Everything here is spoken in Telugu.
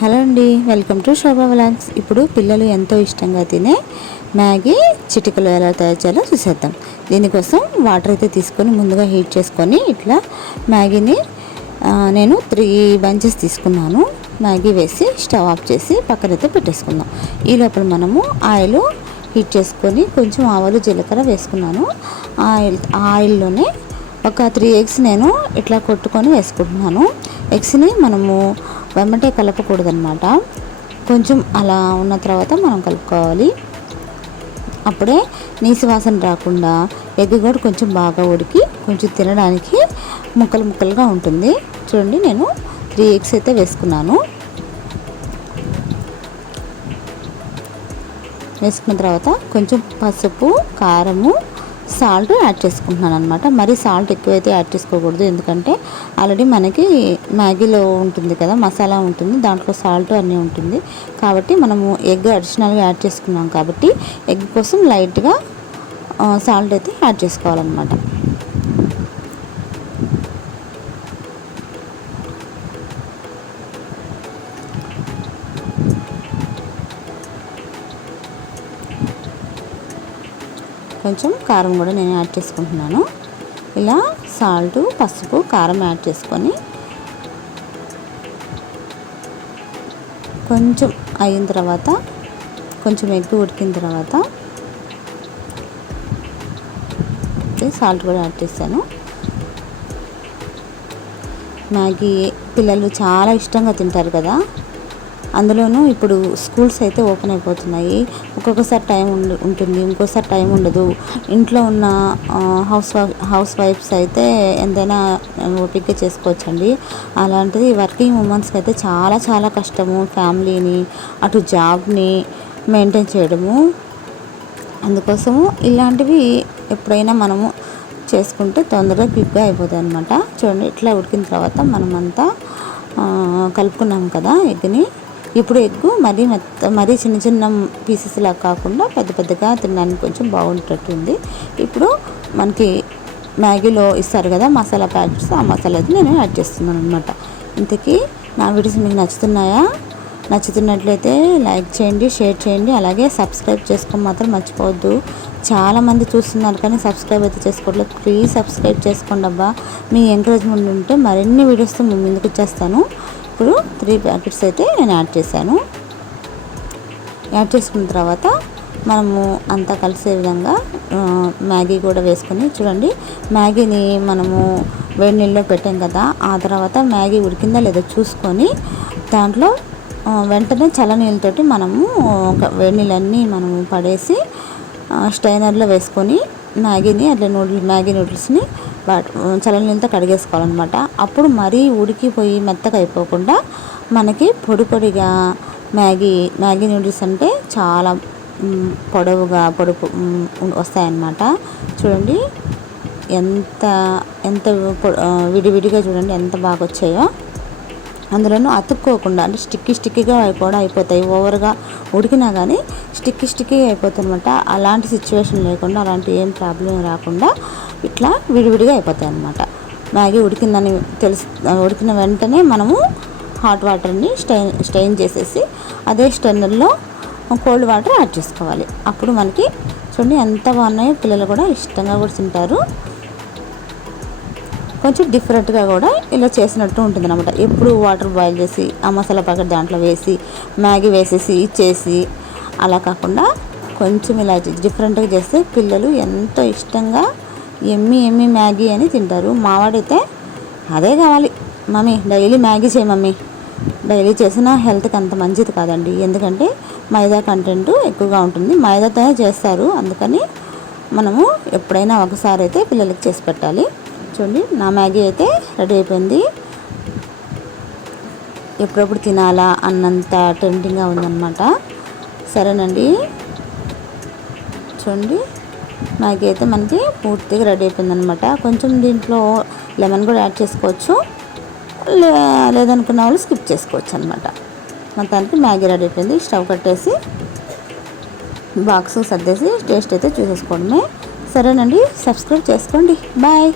హలో అండి వెల్కమ్ టు శోభా వలాన్స్ ఇప్పుడు పిల్లలు ఎంతో ఇష్టంగా తినే మ్యాగీ చిటికలు ఎలా తయారు చేయాలో చూసేద్దాం. దీనికోసం వాటర్ అయితే తీసుకొని ముందుగా హీట్ చేసుకొని ఇట్లా మ్యాగీని నేను త్రీ బంచెస్ తీసుకున్నాను. మ్యాగీ వేసి స్టవ్ ఆఫ్ చేసి పక్కనైతే పెట్టేసుకుందాం. ఈ లోపల మనము ఆయిల్ హీట్ చేసుకొని కొంచెం ఆవాలు జీలకర్ర వేసుకున్నాను. ఆయిల్ ఆయిల్లోనే ఒక త్రీ ఎగ్స్ నేను ఇట్లా కొట్టుకొని వేసుకుంటున్నాను. ఎగ్స్ని మనము వెంబటే కలపకూడదనమాట కొంచెం అలా ఉన్న తర్వాత మనం కలుపుకోవాలి. అప్పుడే నీసు వాసన రాకుండా ఎగ్ కూడా కొంచెం బాగా ఉడికి కొంచెం తినడానికి ముక్కలు ముక్కలుగా ఉంటుంది. చూడండి నేను త్రీ ఎగ్స్ అయితే వేసుకున్నాను. వేసుకున్న తర్వాత కొంచెం పసుపు కారము సాల్ట్ యాడ్ చేసుకుంటున్నాను అనమాట మరి సాల్ట్ ఎక్కువైతే యాడ్ చేసుకోకూడదు. ఎందుకంటే ఆల్రెడీ మనకి మ్యాగీలో ఉంటుంది కదా మసాలా ఉంటుంది దాంట్లో సాల్ట్ అన్నీ ఉంటుంది. కాబట్టి మనము ఎగ్ అడిషనల్గా యాడ్ చేసుకున్నాం కాబట్టి ఎగ్ కోసం లైట్గా సాల్ట్ అయితే యాడ్ చేసుకోవాలన్నమాట. కొంచెం కారం కూడా నేను యాడ్ చేసుకుంటున్నాను. ఇలా సాల్ట్ పసుపు కారం యాడ్ చేసుకొని కొంచెం అయిన తర్వాత కొంచెం ఎగ్ ఉడికిన తర్వాత సాల్ట్ కూడా యాడ్ చేశాను. మ్యాగీ పిల్లలు చాలా ఇష్టంగా తింటారు కదా. అందులోనూ ఇప్పుడు స్కూల్స్ అయితే ఓపెన్ అయిపోతున్నాయి. ఒక్కొక్కసారి టైం ఉంటుంది. ఇంకోసారి టైం ఉండదు. ఇంట్లో ఉన్న హౌస్ హౌస్ వైఫ్స్ అయితే ఎంతైనా ఓపిక చేసుకోవచ్చండి. అలాంటిది వర్కింగ్ ఉమెన్స్కి అయితే చాలా చాలా కష్టము. ఫ్యామిలీని అటు జాబ్ని మెయింటైన్ చేయడము. అందుకోసము ఇలాంటివి ఎప్పుడైనా మనము చేసుకుంటే తొందరగా క్విక్గా అయిపోతాయి అనమాట చూడండి ఇట్లా ఉడికిన తర్వాత మనమంతా కలుపుకున్నాం కదా ఎగ్ని. ఇప్పుడు ఎగ్గు మరీ మెత్త మరీ చిన్న చిన్న పీసెస్ లాగా కాకుండా పెద్ద పెద్దగా తినడానికి కొంచెం బాగుంటుంది ఇప్పుడు మనకి మ్యాగీలో ఇస్తారు కదా మసాలా ప్యాకెట్స్ ఆ మసాలా అయితే నేను యాడ్ చేస్తున్నాను అనమాట ఇంతకీ నా వీడియోస్ మీకు నచ్చుతున్నాయా? నచ్చుతున్నట్లయితే లైక్ చేయండి షేర్ చేయండి అలాగే సబ్స్క్రైబ్ చేసుకోవడం మాత్రం మర్చిపోవద్దు. చాలామంది చూస్తున్నారు కానీ సబ్స్క్రైబ్ అయితే చేసుకోవట్లేదు. ప్లీజ్ సబ్స్క్రైబ్ చేసుకోండి అబ్బా. మీ ఎంకరేజ్మెంట్ ఉంటే మరిన్ని వీడియోస్తో మేము ముందుకు వచ్చేస్తాను. ఇప్పుడు త్రీ ప్యాకెట్స్ అయితే నేను యాడ్ చేశాను. యాడ్ చేసుకున్న తర్వాత మనము అంతా కలిసే విధంగా మ్యాగీ కూడా వేసుకొని చూడండి. మ్యాగీని మనము వేడి నీళ్ళలో పెట్టాం కదా ఆ తర్వాత మ్యాగీ ఉడికిందా లేదో చూసుకొని దాంట్లో వెంటనే చల్ల నీళ్ళతోటి మనము వేడి నీళ్ళన్నీ మనము పడేసి స్టైనర్లో వేసుకొని మ్యాగీని అట్లా నూడిల్ మ్యాగీ నూడిల్స్ని చల్లనీళ్ళతో కడిగేసుకోవాలన్నమాట. అప్పుడు మరీ ఉడికిపోయి మెత్తగా అయిపోకుండా మనకి పొడి పొడిగా మ్యాగీ మ్యాగీ నూడిల్స్ అంటే చాలా పొడవుగా పొడుపు వస్తాయన్నమాట. చూడండి ఎంత ఎంత విడివిడిగా చూడండి ఎంత బాగా వచ్చాయో అందులోనూ అతుక్కోకుండా అంటే స్టిక్కీ స్టిక్కీగా కూడా అయిపోతాయి. ఓవర్గా ఉడికినా కానీ స్టిక్కీ స్టిక్కీ అయిపోతుంది అనమాట అలాంటి సిచ్యువేషన్ లేకుండా అలాంటి ఏం ప్రాబ్లం రాకుండా ఇట్లా విడివిడిగా అయిపోతాయి అన్నమాట. మ్యాగీ ఉడికిందని తెలుసు ఉడికిన వెంటనే మనము హాట్ వాటర్ని స్టెయిన్ స్టెయిన్ చేసేసి అదే స్టెయినర్లో కోల్డ్ వాటర్ యాడ్ చేసుకోవాలి. అప్పుడు మనకి చూడండి ఎంత బాగున్నాయో పిల్లలు కూడా ఇష్టంగా కూడా తింటారు. కొంచెం డిఫరెంట్గా కూడా ఇలా చేసినట్టు ఉంటుంది అనమాట ఎప్పుడు వాటర్ బాయిల్ చేసి ఆ మసాలా ప్యాకెట్ దాంట్లో వేసి మ్యాగీ వేసేసి ఇచ్చేసి అలా కాకుండా కొంచెం ఇలా డిఫరెంట్గా చేస్తే పిల్లలు ఎంతో ఇష్టంగా ఎమ్మి ఎమ్మి మ్యాగీ అని తింటారు. మావాడైతే అదే కావాలి. మమ్మీ డైలీ మ్యాగీ చేయి మమ్మీ. డైలీ చేసిన హెల్త్కి అంత మంచిది కాదండి. ఎందుకంటే మైదా కంటెంట్ ఎక్కువగా ఉంటుంది. మైదాతోనే చేస్తారు. అందుకని మనము ఎప్పుడైనా ఒకసారి అయితే పిల్లలకి చేసి పెట్టాలి. చూడండి నా మ్యాగీ అయితే రెడీ అయిపోయింది. ఎప్పుడప్పుడు తినాలా అన్నంత ట్రెండింగ్గా ఉందన్నమాట. సరేనండి. చూడండి. నాకైతే అయితే మనకి పూర్తిగా రెడీ అయిపోయిందనమాట కొంచెం దీంట్లో లెమన్ కూడా యాడ్ చేసుకోవచ్చు. లేదనుకున్న వాళ్ళు స్కిప్ చేసుకోవచ్చు అనమాట మొత్తానికి మ్యాగీ రెడీ అయిపోయింది. స్టవ్ కట్టేసి బాక్స్ సర్దేసి టేస్ట్ అయితే చూసేసుకోవడమే. సరేనండి సబ్స్క్రైబ్ చేసుకోండి. బాయ్.